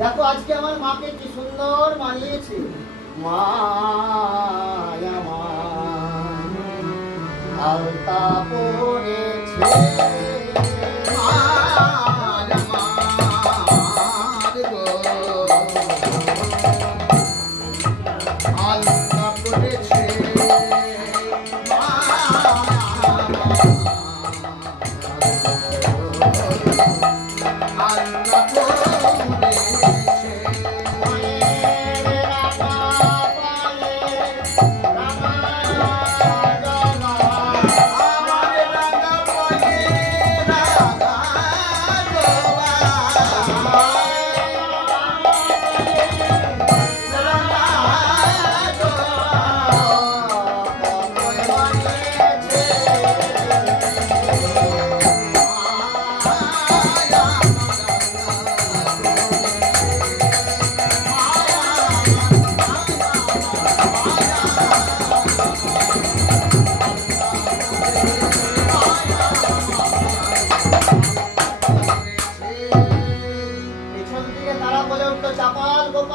দেখো আজকে আমার মাকে কি সুন্দর মানিয়েছে। মায়া আলতা মার মার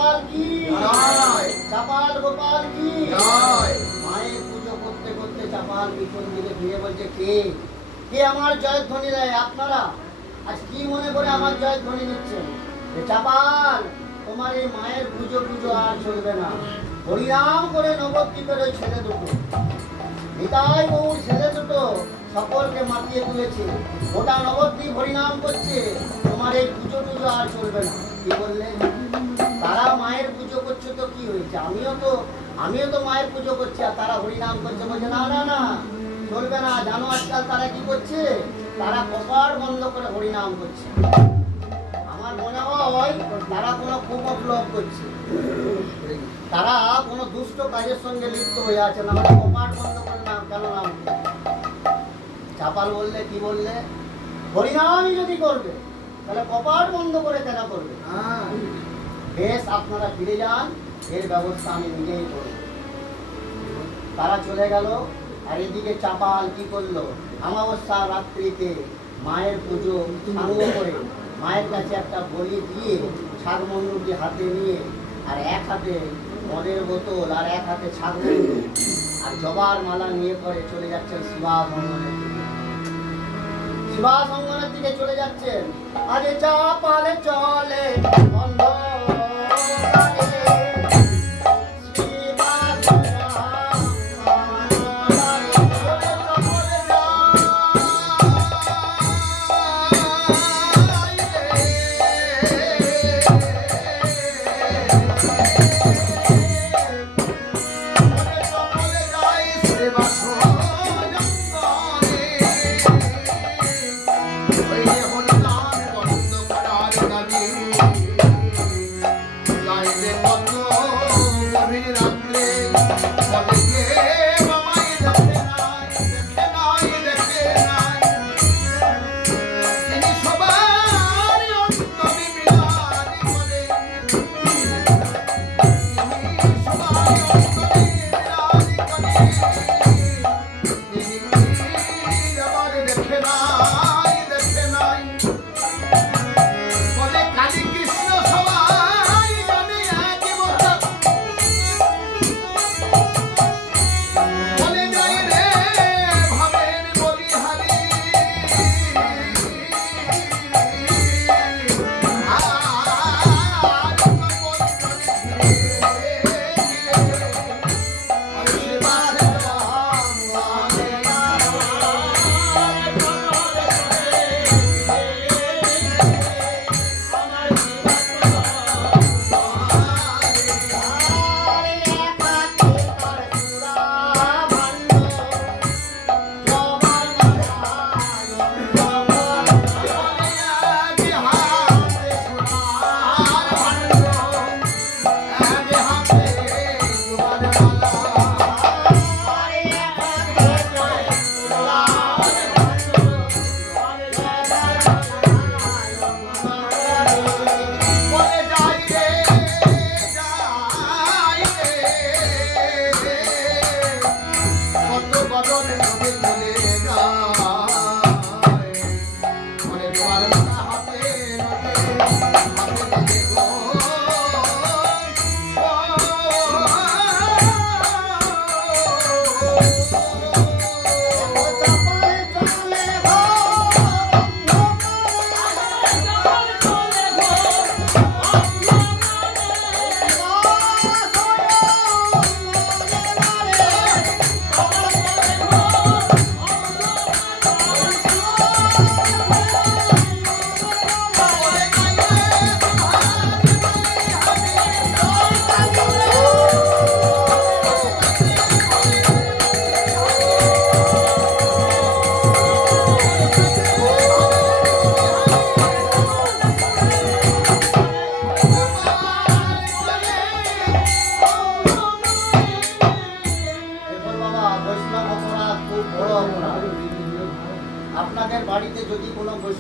গোপাল কি? জয়। চাপাল গোপাল কি? জয়। মায়ের পুজো করতে করতে চাপাল পিছন দিকে ফিরে বলছে কে? কে আমার জয়ধ্বনি দেয়? আপনারা? আজ কি মনে করে আমার জয়ধ্বনি নিচ্ছেন চাপাল তোমার এই মায়ের পুজো পুজো আর চলবে না। হরিনাম করে নবদ্বীপের ওই ছেলে দুটো নিতাই বউর ছেলে দুটো সকলকে মাতিয়ে তুলেছে। গোটা নবদ্বীপ হরিনাম করছে। তোমার এই পুজো টুজো আর চলবে না। কি বললে? তারা মায়ের পুজো করছে তো কি হয়েছে? আমিও তো আমিও তো মায়ের পুজো করছি আর তারা হরিনাম করছে, বলছে, না না না, চলবে না, জানো আজকাল তারা কি করছে? তারা কপাট বন্ধ করে হরিনাম করছে। আমার মনে হয় তারা কোনো কুমতলব করছে। তারা কোনো দুষ্ট কাজের সঙ্গে লিপ্ত হয়ে আছে না মানে কপাট বন্ধ করে নাম, কেন নাম? চাপাল বললে কি বললে? হরিনামই যদি করবে, তাহলে কপাট বন্ধ করে কেন করবে? হ্যাঁ। বেশ আপনারা ফিরে যান, এর ব্যবস্থা আমি নিজেই করব। তারা চলে গেল, আর এদিকে চাপাল কি করল? অমাবস্যা রাত্রিতে মায়ের পুজো সাঙ্গ করে মায়ের কাছে একটা বলি দিয়ে ছাগমন্ডুটি হাতে নিয়ে আর এক হাতে মদের বোতল আর এক হাতে ছাগমন্ডু আর জবার মালা নিয়ে পরে চলে যাচ্ছেন শিবা ভ্রমণের শিবা সঙ্গনের দিকে চলে যাচ্ছেন। আরে চা চাপালে চলে, বন্ধ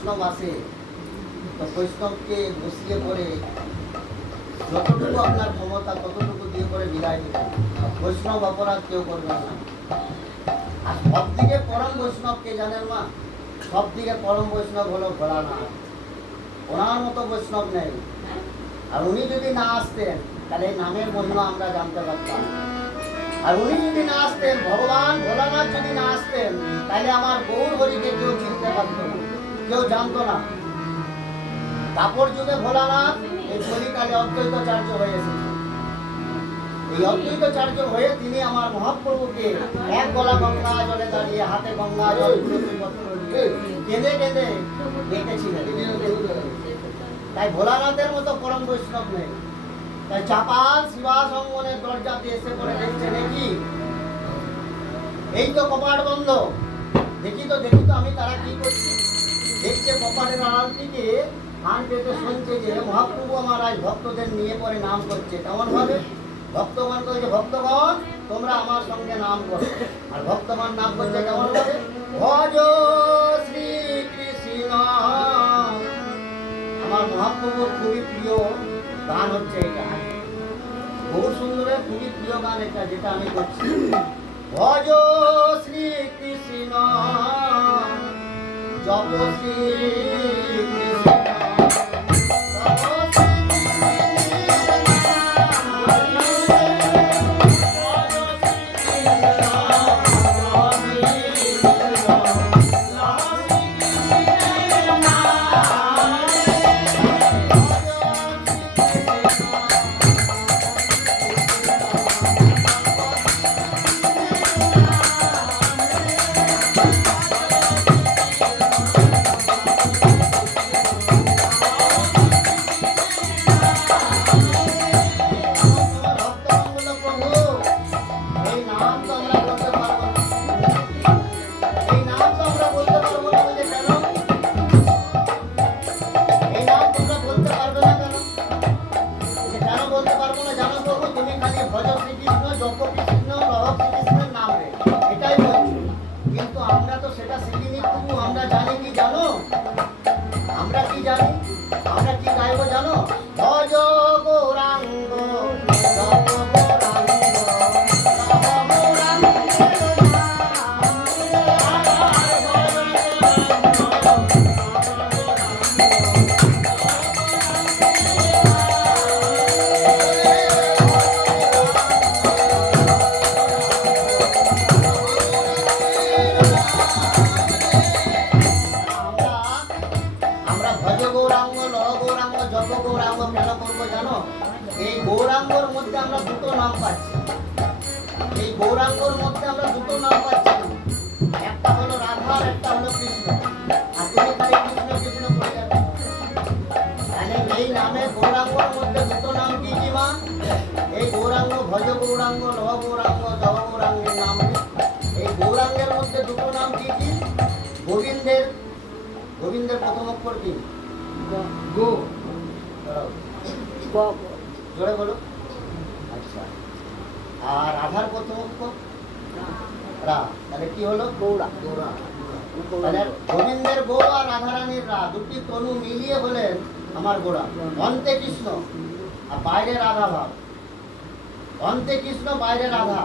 তো বৈষ্ণবকে বসিয়ে পড়ে যতটুকু আপনার ক্ষমতা, ততটুকু দিয়ে করে বিদায় দিবেন। বৈষ্ণব অপরাধ কেউ করবেন না। আর সব থেকে পরম বৈষ্ণব, কে জানেন মা? সব থেকে পরম বৈষ্ণব হলো ভোলানাথ। ওনার মতো বৈষ্ণব নেই। আর উনি যদি না আসতেন, তাহলে এই নামের মহিমা আমরা জানতে পারতাম। আর উনি যদি না আসতেন, ভগবান ভোলানাথ যদি না আসতেন, তাহলে আমার গৌর হরিকে কেউ চিনতে পারত না। কেউ জানতো না। তারপর যুগে ভোলানাথ এই কলিকালে অদ্বৈতাচার্য হয়ে এসেছে। হয়ে তিনি আমার মহাপ্রভুকে এক গলা গঙ্গা জলে দাঁড়িয়ে হাতে গঙ্গা জল কেঁদে কেঁদে ডেকেছিলেন তাই ভোলানাথের মতো পরম বৈষ্ণব নেই। তাই চাপাল শিবাসঙ্গনের দরজাতে এসে পড়ে দেখছে নাকি এই তো কপাট বন্ধ। দেখি তো দেখি তো আমি তারা কি করছি? দেখছে কপালের আড়াল থেকে কান পেতে শুনছে যে মহাপ্রভু আজ ভক্তদের নিয়ে পরে নাম করছে। কেমন ভাবে ভক্তগণ করছে ভক্তগণ, তোমরা আমার সঙ্গে নাম করো। আর ভক্তগণ নাম করছে কেমন ভাবে ভজ শ্রী কৃষ্ণ। আমার মহাপ্রভুর খুবই প্রিয় গান হচ্ছে এটা বহু সুন্দরের খুবই প্রিয় গান এটা, যেটা আমি করছি। ভজ শ্রী কৃষ্ণ। জপ বলতে পারব না জানো প্রভু তুমি খালি ভজ শ্রীকৃষ্ণ জপ গৌরাঙ্গ জপ গৌরাঙ্গ কেন করব জানো, এই গৌরাঙ্গর মধ্যে আমরা দুটো নাম পাচ্ছি। এই গৌরাঙ্গর মধ্যে আমরা দুটো নাম পাচ্ছি। একটা হলো রাধা আর একটা হলো কৃষ্ণ। তাহলে এই গৌরাঙ্গর মধ্যে দুটো নাম মা এই গৌরাঙ্গ ভজ গৌরাঙ্গ, লহ গৌরাঙ্গ নাম এই গৌরাঙ্গের মধ্যে দুটো নাম গোবিন্দের গোবিন্দের প্রথম অক্ষর কি? গো। দাঁড়াও। জোরে বলো। আচ্ছা। আর রাধার অক্ষর রা। তাহলে কি হলো? গৌরা গোরা গোবিন্দের গৌ আর রাধারানীর রা দুটি তনু মিলিয়ে হলেন আমার গোড়া। অন্তে কৃষ্ণ আর বাইরে রাধা ভাব। অন্তে কৃষ্ণ বাইরে রাধা।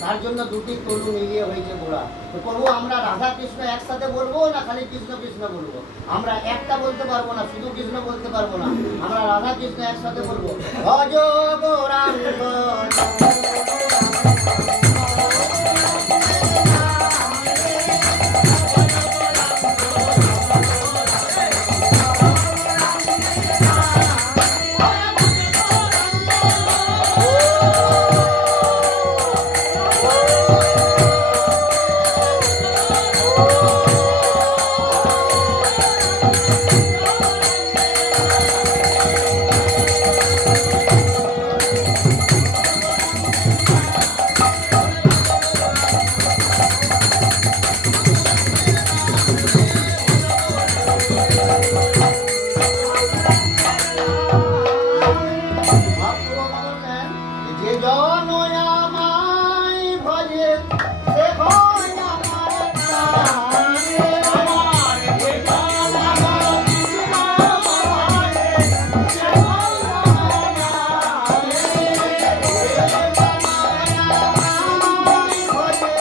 তার জন্য দুটি তরুণ এগিয়ে হয়েছে গোড়া তো প্রভু আমরা রাধা কৃষ্ণ একসাথে বলব না খালি কৃষ্ণ কৃষ্ণ বলব? আমরা একটা বলতে পারব না, শুধু কৃষ্ণ বলতে পারব না। আমরা রাধা কৃষ্ণ একসাথে বলব ভজ গৌরাঙ্গ মহাপ্রভু বললেন, যে জন